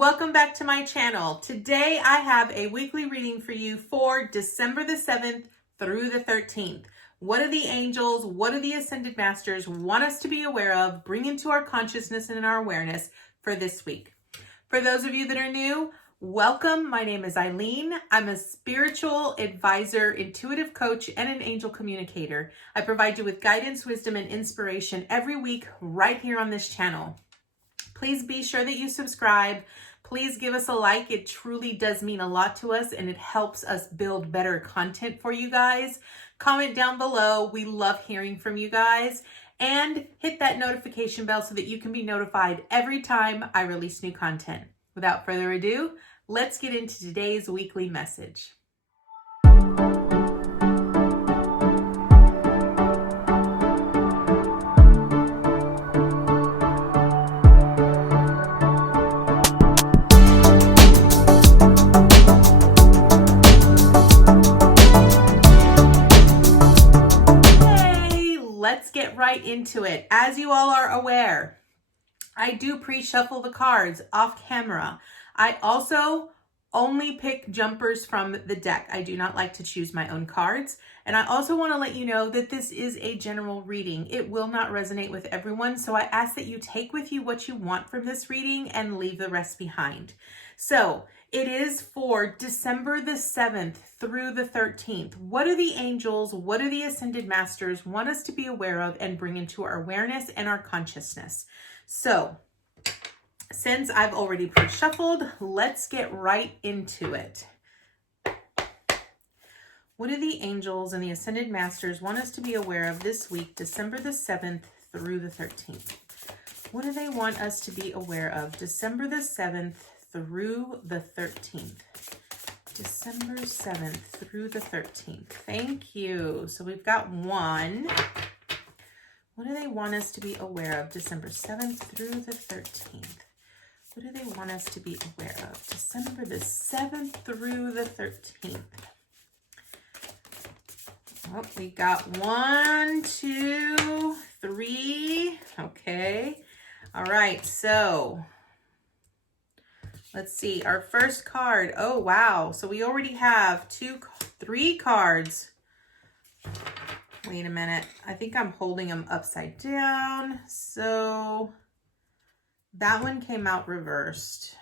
Welcome back to my channel. Today I have a weekly reading for you for December the 7th through the 13th. What do the angels, what do the ascended masters want us to be aware of, bring into our consciousness and in our awareness for this week? For those of you that are new, welcome. My name is Eileen. I'm a spiritual advisor, intuitive coach, and an angel communicator. I provide you with guidance, wisdom, and inspiration every week right here on this channel. Please be sure that you subscribe. Please give us a like. It truly does mean a lot to us and it helps us build better content for you guys. Comment down below. We love hearing from you guys. And hit that notification bell so that you can be notified every time I release new content. Without further ado, let's get into today's weekly message. Let's get right into it. As you all are aware, I do pre-shuffle the cards off camera. I also only pick jumpers from the deck. I do not like to choose my own cards. And I also want to let you know that this is a general reading. It will not resonate with everyone. So I ask that you take with you what you want from this reading and leave the rest behind. So it is for December the 7th through the 13th. What do the angels, what do the ascended masters want us to be aware of and bring into our awareness and our consciousness? So since I've already pre-shuffled, let's get right into it. What do the angels and the ascended masters want us to be aware of this week, December the 7th through the 13th? What do they want us to be aware of December the 7th through the 13th? December 7th through the 13th. Thank you. So we've got one. What do they want us to be aware of December 7th through the 13th? What do they want us to be aware of December the 7th through the 13th? Oh, we got 1, 2, 3. Okay. All right. So let's see. Our first card. Oh, wow. So we already have 3 cards. Wait a minute. I think I'm holding them upside down. So that one came out reversed.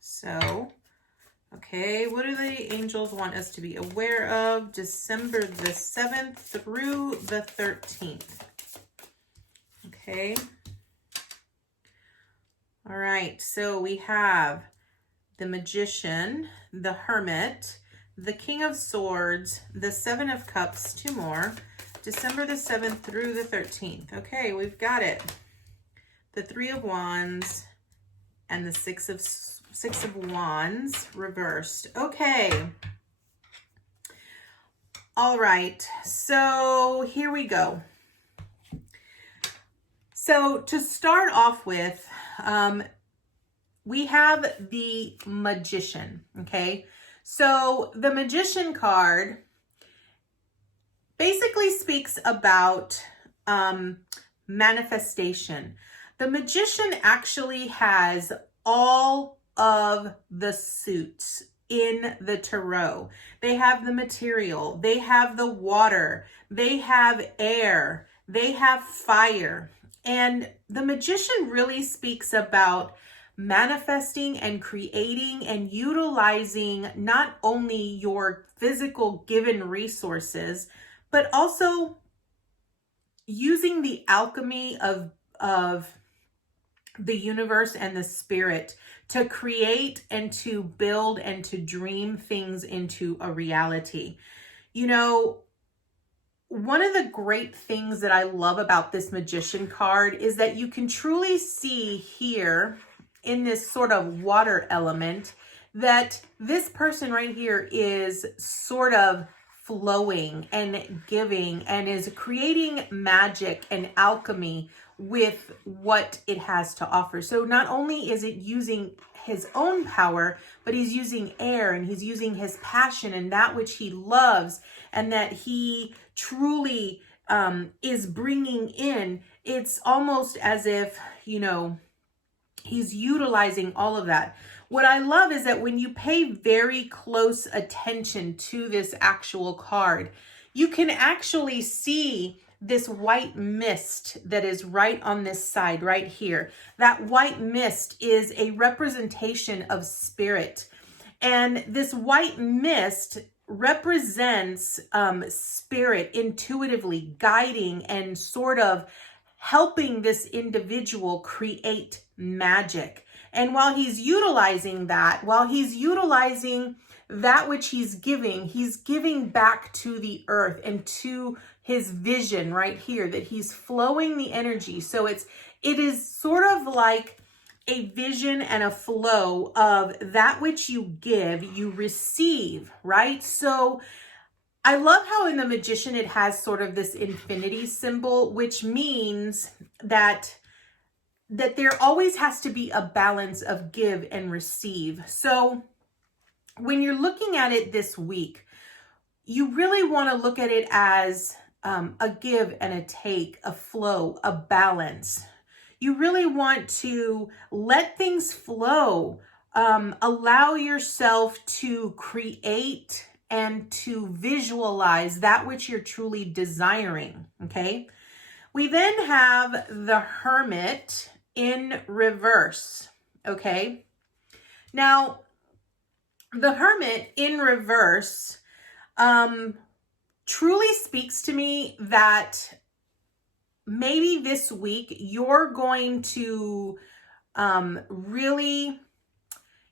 So, okay. What do the angels want us to be aware of December the 7th through the 13th? Okay. All right. So we have the Magician, the Hermit, the King of Swords, the 7 of Cups, 2 more. December the 7th through the 13th. Okay, we've got it. The 3 of Wands and the 6 of Wands reversed. Okay. All right. So here we go. So to start off with, we have the Magician. Okay. So the Magician card basically speaks about manifestation. The Magician actually has all of the suits in the tarot. They have the material, they have the water, they have air, they have fire. And the Magician really speaks about manifesting and creating and utilizing not only your physical given resources, but also using the alchemy of the universe and the spirit to create and to build and to dream things into a reality. You know, one of the great things that I love about this Magician card is that you can truly see here in this sort of water element that this person right here is sort of flowing and giving and is creating magic and alchemy with what it has to offer. So not only is it using his own power, but he's using air and he's using his passion and that which he loves and that he truly is bringing in. It's almost as if, you know, He's utilizing all of that. What I love is that when you pay very close attention to this actual card, you can actually see this white mist that is right on this side right here. That white mist is a representation of spirit. And this white mist represents spirit intuitively guiding and sort of helping this individual create magic. And while he's utilizing that, while he's utilizing that which he's giving back to the earth and to his vision right here, that he's flowing the energy. So it is sort of like a vision and a flow of that which you give, you receive, right? So I love how in the Magician it has sort of this infinity symbol, which means that there always has to be a balance of give and receive. So when you're looking at it this week, you really want to look at it as a give and a take, a flow, a balance. You really want to let things flow, allow yourself to create and to visualize that which you're truly desiring, okay? We then have the Hermit in reverse, okay? Now, the Hermit in reverse truly speaks to me that maybe this week you're going to really,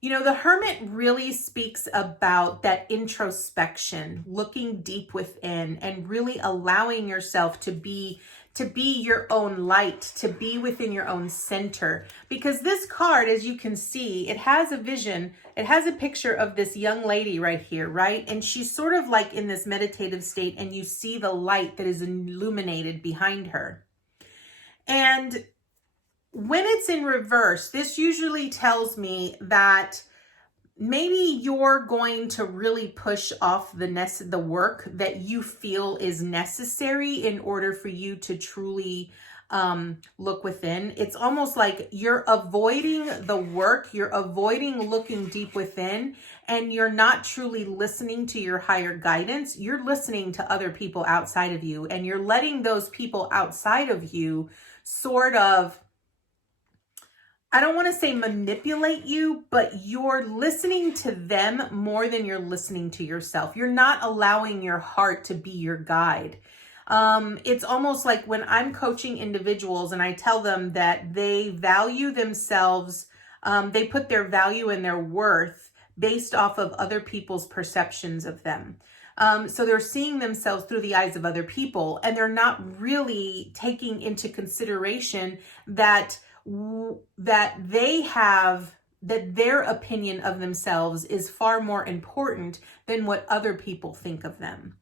the Hermit really speaks about that introspection, looking deep within and really allowing yourself to be your own light, to be within your own center. Because this card, as you can see, it has a vision. It has a picture of this young lady right here, right? And she's sort of like in this meditative state, and you see the light that is illuminated behind her. And when it's in reverse, this usually tells me that maybe you're going to really push off the work that you feel is necessary in order for you to truly look within. It's almost like you're avoiding the work, you're avoiding looking deep within, and you're not truly listening to your higher guidance. You're listening to other people outside of you, and you're letting those people outside of you sort of, I don't want to say manipulate you, but you're listening to them more than you're listening to yourself. You're not allowing your heart to be your guide. It's almost like when I'm coaching individuals and I tell them that they value themselves, they put their value and their worth based off of other people's perceptions of them. So they're seeing themselves through the eyes of other people, and they're not really taking into consideration that their opinion of themselves is far more important than what other people think of them.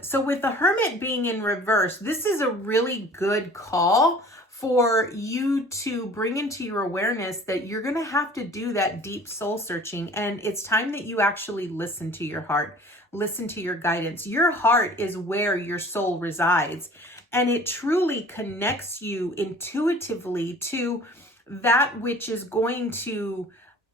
So with the Hermit being in reverse, this is a really good call for you to bring into your awareness that you're going to have to do that deep soul searching. And it's time that you actually listen to your heart, listen to your guidance. Your heart is where your soul resides. And it truly connects you intuitively to that which is going to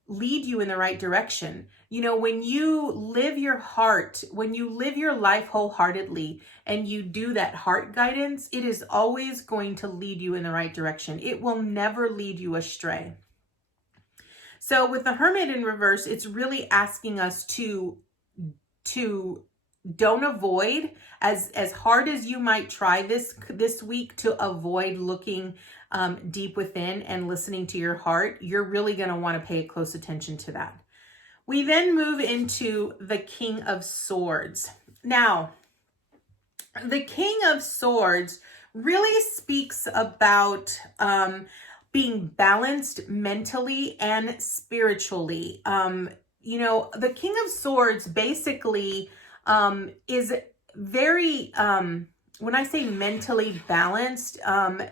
lead you in the right direction. When you live your heart, when you live your life wholeheartedly and you do that heart guidance, it is always going to lead you in the right direction. It will never lead you astray. So with the Hermit in reverse, it's really asking us to don't avoid, as hard as you might try this week to avoid looking deep within and listening to your heart. You're really going to want to pay close attention to that. We then move into the King of Swords. Now, the King of Swords really speaks about being balanced mentally and spiritually. The King of Swords basically is very, when I say mentally balanced,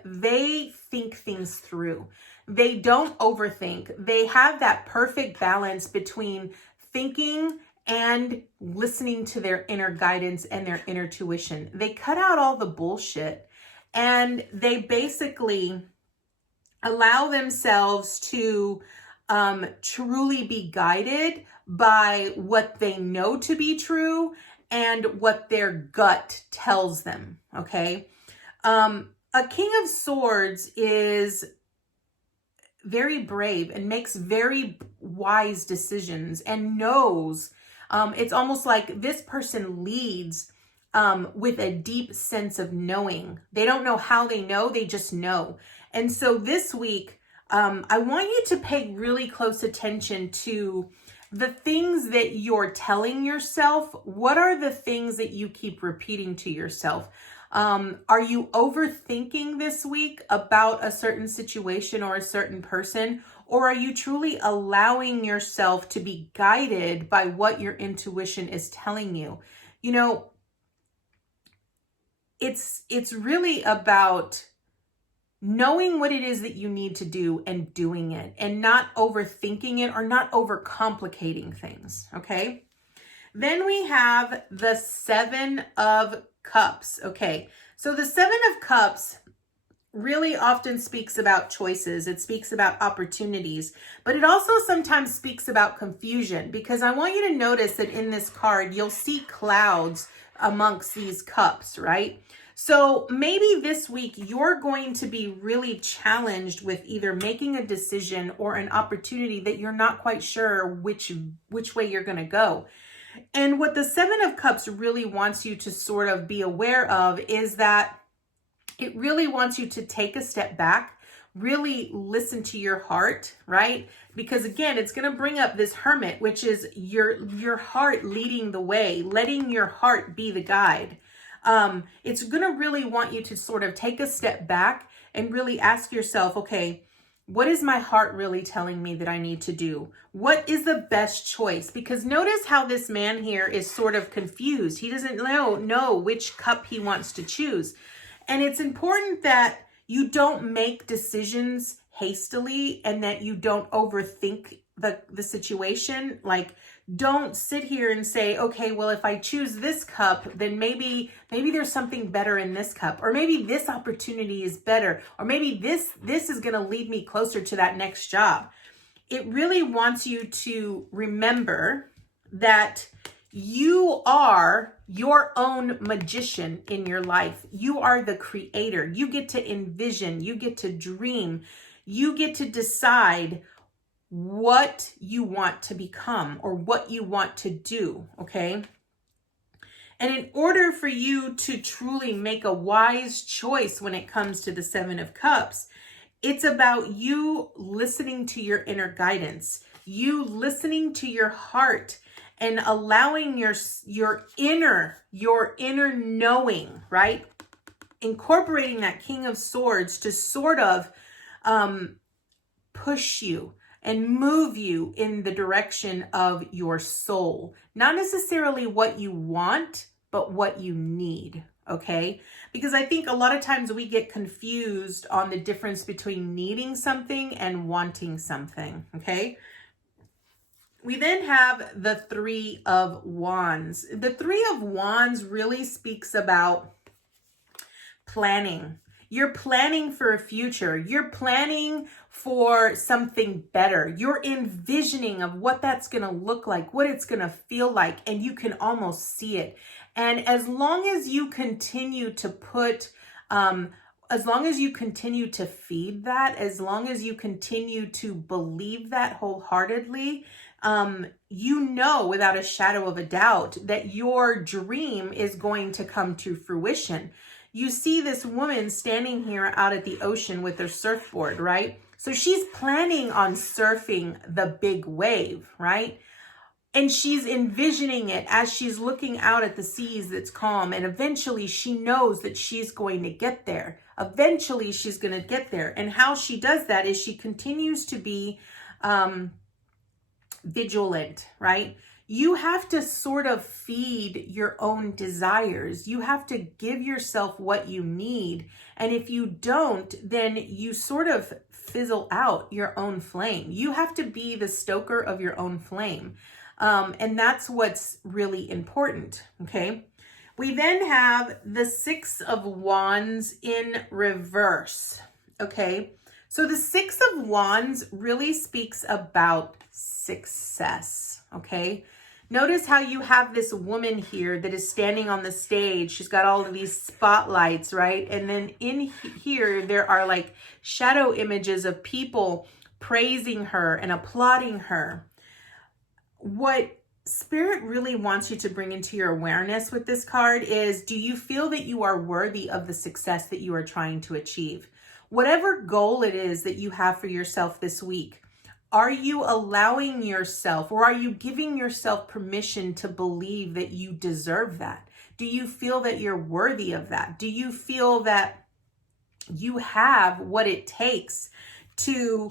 they think things through. They don't overthink. They have that perfect balance between thinking and listening to their inner guidance and their inner tuition. They cut out all the bullshit, and they basically allow themselves to truly be guided by what they know to be true and what their gut tells them, okay? A King of Swords is very brave and makes very wise decisions and knows. It's almost like this person leads with a deep sense of knowing. They don't know how they know, they just know. And so this week, I want you to pay really close attention to the things that you're telling yourself. What are the things that you keep repeating to yourself? Are you overthinking this week about a certain situation or a certain person? Or are you truly allowing yourself to be guided by what your intuition is telling you? You know, it's really about knowing what it is that you need to do and doing it, and not overthinking it or not overcomplicating things, okay? Then we have the Seven of Cups. Okay, so the Seven of Cups really often speaks about choices. It speaks about opportunities, but it also sometimes speaks about confusion, because I want you to notice that in this card, you'll see clouds amongst these cups, right? So maybe this week you're going to be really challenged with either making a decision or an opportunity that you're not quite sure which way you're going to go. And what the Seven of Cups really wants you to sort of be aware of is that it really wants you to take a step back, really listen to your heart, right? Because again, it's going to bring up this Hermit, which is your heart leading the way, letting your heart be the guide. It's going to really want you to sort of take a step back and really ask yourself, okay, what is my heart really telling me that I need to do? What is the best choice? Because notice how this man here is sort of confused. He doesn't know which cup he wants to choose. And it's important that you don't make decisions hastily and that you don't overthink the situation. Like, don't sit here and say, okay, well, if I choose this cup, then maybe there's something better in this cup, or maybe this opportunity is better, or maybe this is going to lead me closer to that next job. It really wants you to remember that you are your own magician in your life. You are the creator. You get to envision, you get to dream, you get to decide what you want to become or what you want to do, okay? And in order for you to truly make a wise choice when it comes to the Seven of Cups, it's about you listening to your inner guidance, you listening to your heart, and allowing your inner knowing, right? Incorporating that King of Swords to sort of push you and move you in the direction of your soul. Not necessarily what you want, but what you need, okay? Because I think a lot of times we get confused on the difference between needing something and wanting something, okay? We then have the Three of Wands. The Three of Wands really speaks about planning. You're planning for a future. You're planning for something better. You're envisioning of what that's going to look like, what it's going to feel like, and you can almost see it. And as long as you continue to as long as you continue to feed that, as long as you continue to believe that wholeheartedly, you know without a shadow of a doubt that your dream is going to come to fruition. You see this woman standing here out at the ocean with her surfboard, right? So she's planning on surfing the big wave, right? And she's envisioning it as she's looking out at the seas that's calm. And eventually she knows that she's going to get there. Eventually she's going to get there. And how she does that is she continues to be vigilant, right? You have to sort of feed your own desires. You have to give yourself what you need. And if you don't, then you sort of fizzle out your own flame. You have to be the stoker of your own flame. And that's what's really important, okay? We then have the Six of Wands in reverse, okay? So the Six of Wands really speaks about success, okay? Notice how you have this woman here that is standing on the stage. She's got all of these spotlights, right? And then in here, there are like shadow images of people praising her and applauding her. What Spirit really wants you to bring into your awareness with this card is, do you feel that you are worthy of the success that you are trying to achieve? Whatever goal it is that you have for yourself this week, are you allowing yourself, or are you giving yourself permission to believe that you deserve that? Do you feel that you're worthy of that? Do you feel that you have what it takes to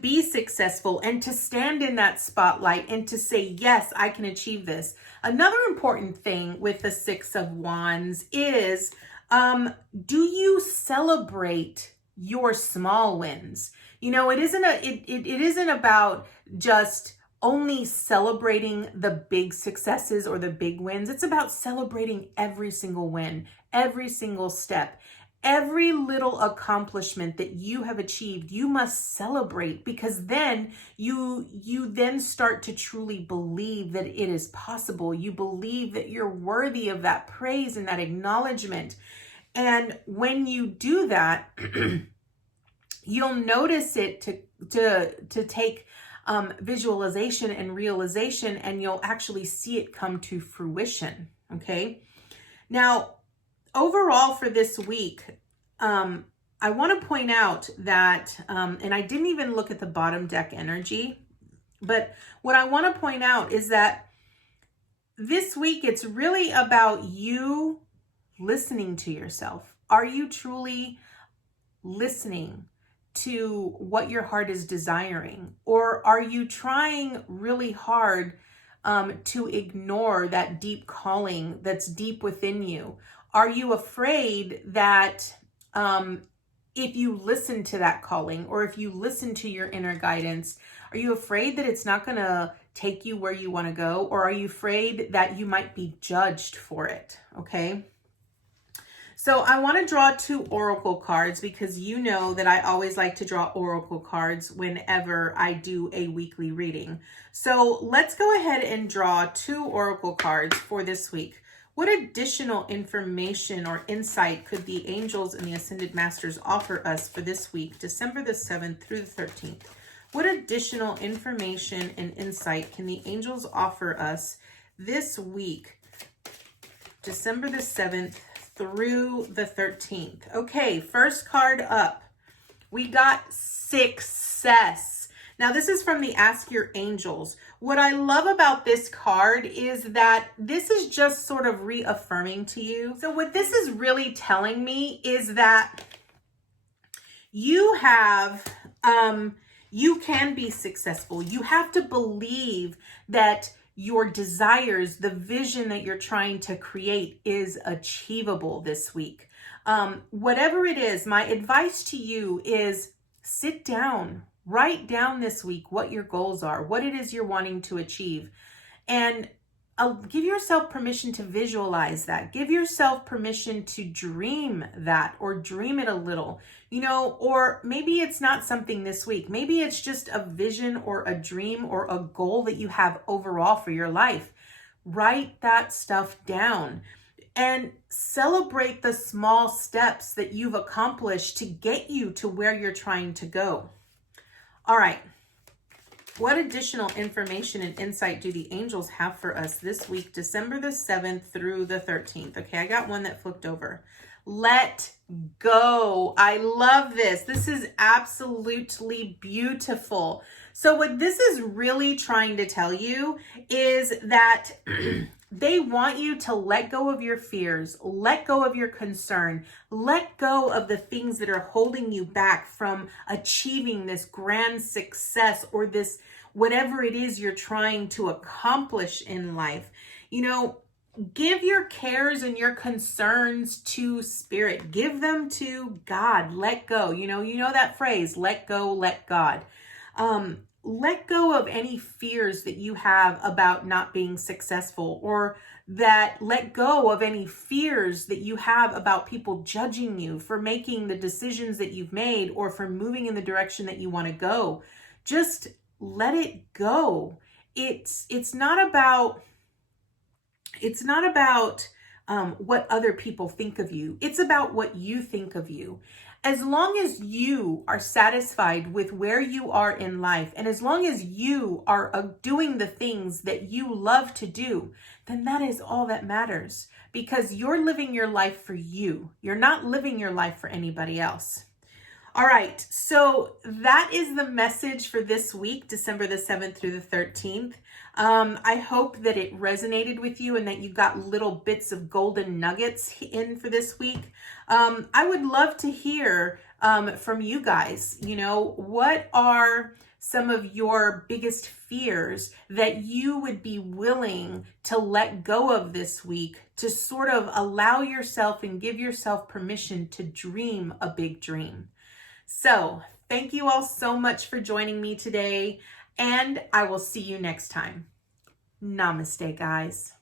be successful and to stand in that spotlight and to say, yes, I can achieve this? Another important thing with the Six of Wands is, do you celebrate your small wins? You know, it isn't about just only celebrating the big successes or the big wins. It's about celebrating every single win, every single step. Every little accomplishment that you have achieved, you must celebrate, because then you then start to truly believe that it is possible. You believe that you're worthy of that praise and that acknowledgement. And when you do that, you'll notice it to take visualization and realization, and you'll actually see it come to fruition. Okay. Now, overall for this week, I want to point out that, and I didn't even look at the bottom deck energy, but what I want to point out is that this week, it's really about you listening to yourself. Are you truly listening to what your heart is desiring? Or are you trying really hard to ignore that deep calling that's deep within you? Are you afraid that if you listen to that calling, or if you listen to your inner guidance, are you afraid that it's not going to take you where you want to go? Or are you afraid that you might be judged for it? Okay. So I want to draw 2 oracle cards, because you know that I always like to draw oracle cards whenever I do a weekly reading. So let's go ahead and draw 2 oracle cards for this week. What additional information or insight could the angels and the ascended masters offer us for this week, December the 7th through the 13th? What additional information and insight can the angels offer us this week, December the 7th through the 13th? Okay, first card up, we got success. Now, this is from the Ask Your Angels. What I love about this card is that this is just sort of reaffirming to you. So what this is really telling me is that you have, you can be successful. You have to believe that your desires, the vision that you're trying to create, is achievable this week. Whatever it is, my advice to you is sit down, write down this week what your goals are, what it is you're wanting to achieve, and give yourself permission to visualize that. Give yourself permission to dream that, or dream it a little, you know, or maybe it's not something this week. Maybe it's just a vision or a dream or a goal that you have overall for your life. Write that stuff down and celebrate the small steps that you've accomplished to get you to where you're trying to go. All right. What additional information and insight do the angels have for us this week, December the 7th through the 13th? Okay, I got one that flipped over. Let go. I love this. This is absolutely beautiful. So what this is really trying to tell you is that they want you to let go of your fears, let go of your concern, let go of the things that are holding you back from achieving this grand success, or this, whatever it is you're trying to accomplish in life. You know, give your cares and your concerns to Spirit. Give them to God. Let go. You know that phrase, let go, let God. let go of any fears that you have about not being successful, or that let go of any fears that you have about people judging you for making the decisions that you've made or for moving in the direction that you want to go. Just let it go. It's not about what other people think of you. It's about what you think of you. As long as you are satisfied with where you are in life, and as long as you are doing the things that you love to do, then that is all that matters, because you're living your life for you. You're not living your life for anybody else. All right, so that is the message for this week, December the 7th through the 13th. I hope that it resonated with you and that you got little bits of golden nuggets in for this week. I would love to hear from you guys. You know, what are some of your biggest fears that you would be willing to let go of this week to sort of allow yourself and give yourself permission to dream a big dream? So thank you all so much for joining me today, and I will see you next time. Namaste, guys.